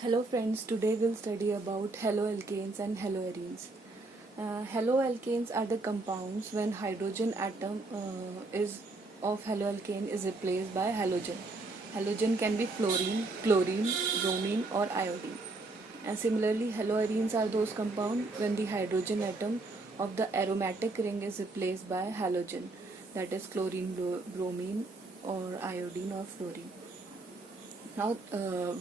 Hello friends, today we'll study about haloalkanes and haloarenes. Haloalkanes are the compounds when hydrogen atom is of haloalkane is replaced by halogen. Halogen can be fluorine, chlorine, bromine or iodine. And similarly, haloarenes are those compounds when the hydrogen atom of the aromatic ring is replaced by halogen, that is chlorine, bromine or iodine or fluorine. Now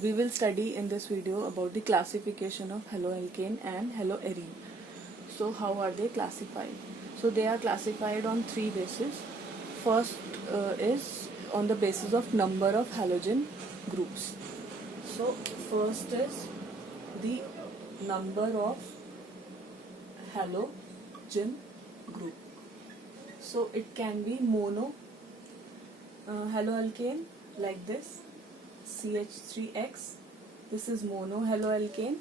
we will study in this video about the classification of haloalkane and haloarene. So how are they classified? So they are classified on three bases. First is on the basis of number of halogen groups. So first is the number of halogen group. So it can be mono haloalkane like this, CH3X. This is monohaloalkane,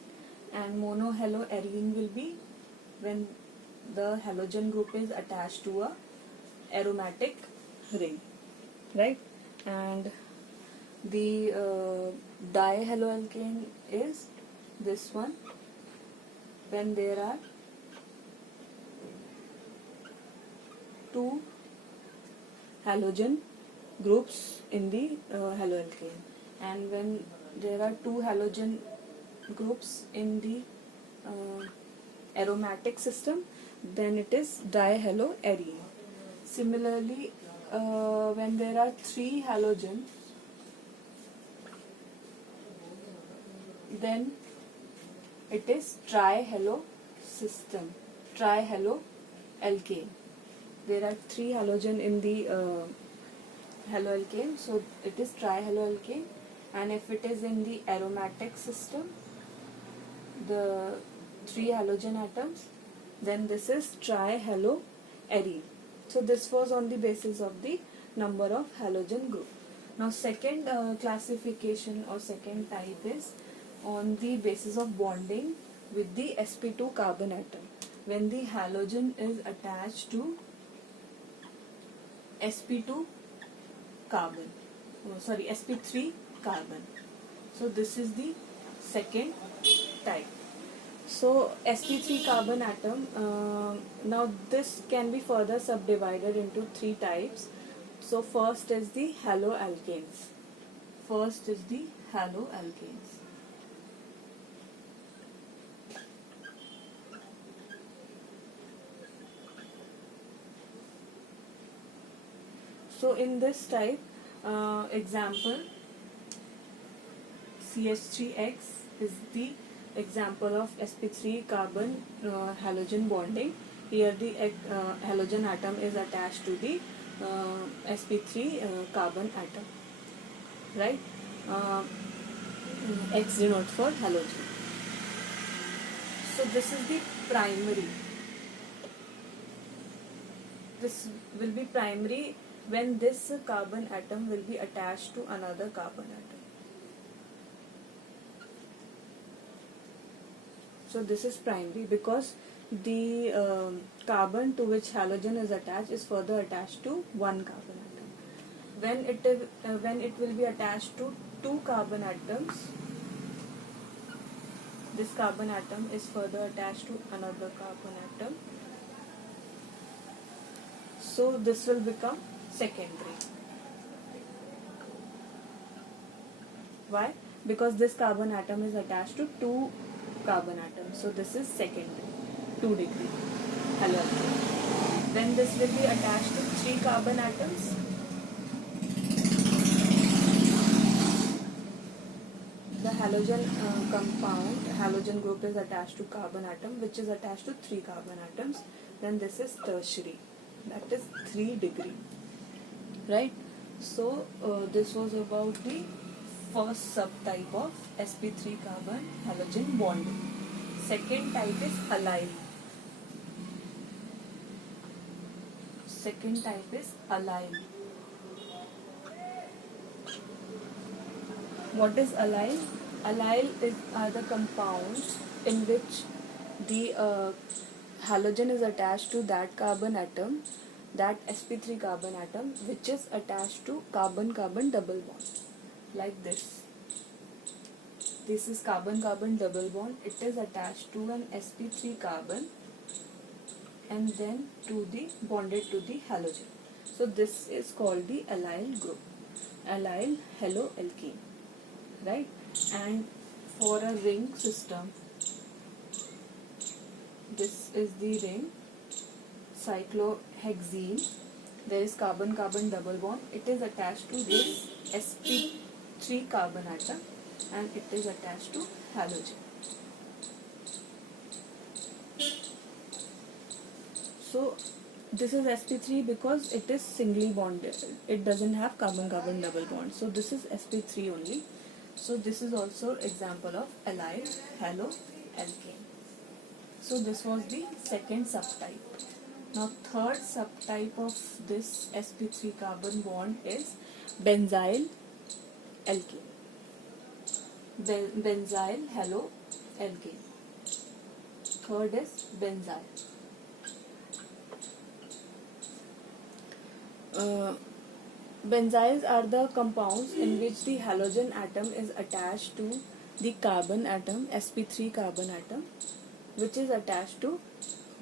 and monohaloarene will be when the halogen group is attached to a aromatic ring, right? And the dihaloalkane is this one when there are two halogen groups in the haloalkane, and when there are two halogen groups in the aromatic system, then it is dihaloarene. Similarly, when there are three halogens, then it is trihalo system, trihaloalkane. There are three halogen in the haloalkane, so it is trihaloalkane. And if it is in the aromatic system, the three halogen atoms, then this is trihaloarene. So this was on the basis of the number of halogen group. Now second classification or second type is on the basis of bonding with the sp2 carbon atom. When the halogen is attached to sp2 carbon, sp3 carbon. So this is the second type. So sp3 carbon atom, now this can be further subdivided into three types. So first is the haloalkanes. So in this type, example, CH3X is the example of sp3 carbon halogen bonding. Here the halogen atom is attached to the sp3 carbon atom, right? X denotes for halogen. So this is the primary. This will be primary when this carbon atom will be attached to another carbon atom. So this is primary because the carbon to which halogen is attached is further attached to one carbon atom. When it will be attached to two carbon atoms, this carbon atom is further attached to another carbon atom. So this will become secondary. Why? Because this carbon atom is attached to two carbon atoms. So this is secondary, 2 degree haloalkane. Then this will be attached to three carbon atoms. The halogen halogen group is attached to carbon atom which is attached to three carbon atoms. Then this is tertiary, that is 3 degree, right? So this was about the first subtype of sp3 carbon halogen bonding. Second type is allyl. What is allyl? Allyl are the compounds in which the halogen is attached to that carbon atom, that sp3 carbon atom, which is attached to carbon-carbon double bond, like this. This is carbon-carbon double bond. It is attached to an sp3 carbon and then bonded to the halogen. So this is called the allyl group, allyl haloalkene, right? And for a ring system, this is the ring cyclohexene. There is carbon-carbon double bond. It is attached to this sp3 carbon atom and it is attached to halogen. So this is sp3 because it is singly bonded. It doesn't have carbon-carbon double bond. So this is sp3 only. So this is also example of allyl haloalkane. So this was the second subtype. Now third subtype of this sp3 carbon bond is benzyl alkane. Benzyl haloalkane. Third is benzyl. Benzyls are the compounds in which the halogen atom is attached to the carbon atom, sp3 carbon atom, which is attached to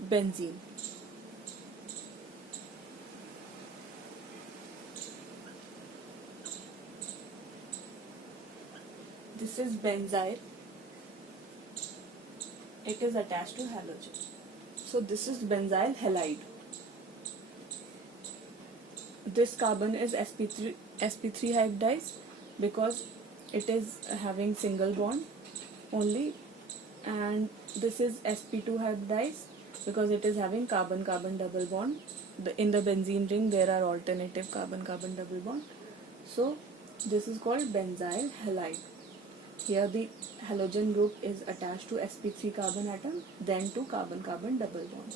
benzene. This is benzyl. It is attached to halogen. So this is benzyl halide. This carbon is sp3 hybridized because it is having single bond only, and this is sp2 hybridized because it is having carbon-carbon double bond. In the benzene ring there are alternative carbon-carbon double bond. So this is called benzyl halide. Here the halogen group is attached to sp3 carbon atom, then to carbon-carbon double bond.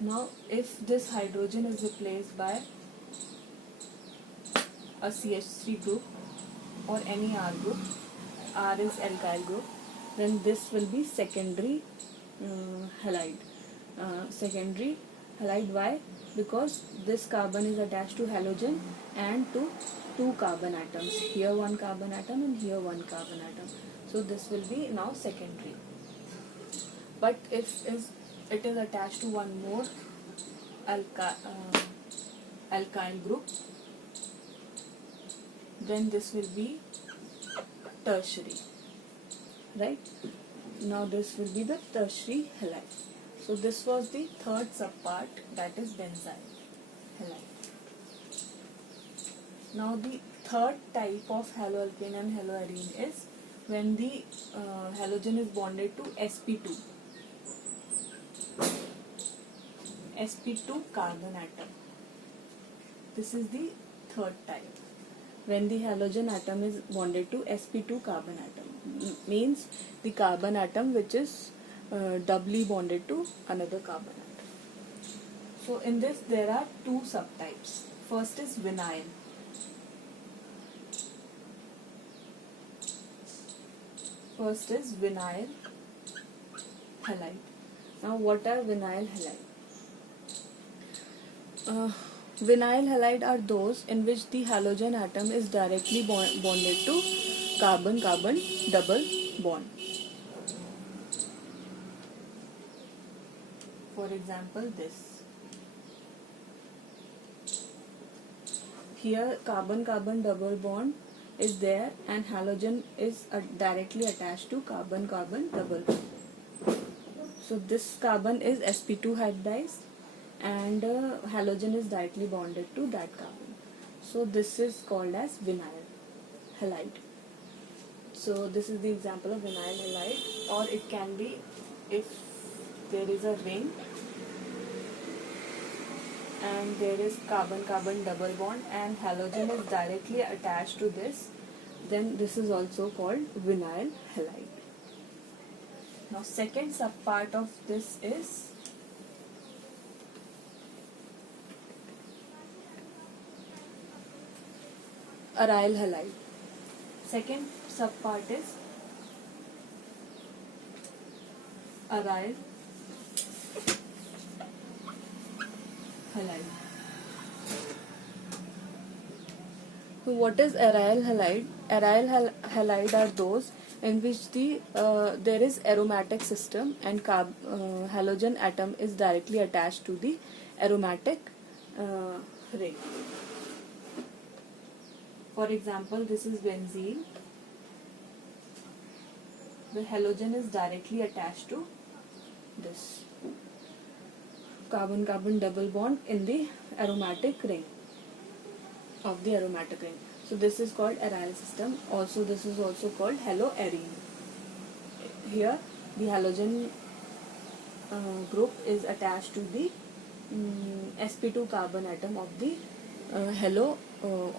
Now if this hydrogen is replaced by a CH3 group or any R group, R is alkyl group, then this will be secondary halide. Secondary halide, why? Because this carbon is attached to halogen and to two carbon atoms. Here one carbon atom and here one carbon atom. So this will be now secondary. But if it is attached to one more alkyl group, then this will be tertiary, right? Now this will be the tertiary halide. So this was the third subpart, that is benzyl halide. Now the third type of haloalkane and haloarine is when the halogen is bonded to sp2 carbon atom. This is the third type. When the halogen atom is bonded to sp2 carbon atom, means the carbon atom which is doubly bonded to another carbon atom. So in this there are two subtypes. First is vinyl. First is vinyl halide. Now what are vinyl halide? Vinyl halide are those in which the halogen atom is directly bonded to carbon-carbon double bond. For example, this. Here carbon-carbon double bond is there and halogen is directly attached to carbon-carbon double bond. So this carbon is sp2 hybridized and halogen is directly bonded to that carbon. So this is called as vinyl halide. So this is the example of vinyl halide, or it can be if there is a ring and there is carbon-carbon double bond and halogen is directly attached to this, then this is also called vinyl halide. Now second subpart of this is aryl halide. Second subpart is aryl halide. So what is aryl halide? halide are those in which there is aromatic system and halogen atom is directly attached to the aromatic ring. For example, this is benzene. The halogen is directly attached to this carbon-carbon double bond in the aromatic ring of the aromatic ring. So this is called aryl system. Also, this is also called haloarine. Here, the halogen group is attached to the sp2 carbon atom of the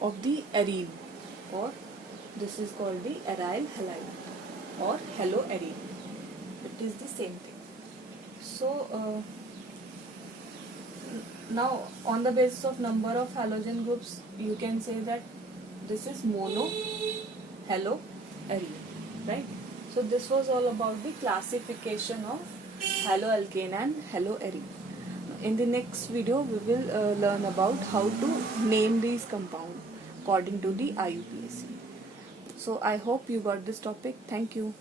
of the arene, or this is called the aryl halide or haloarine. It is the same thing. So now on the basis of number of halogen groups, you can say that this is mono haloarine, right? So this was all about the classification of haloalkane and haloarine. In the next video, we will learn about how to name these compounds according to the IUPAC. So I hope you got this topic. Thank you.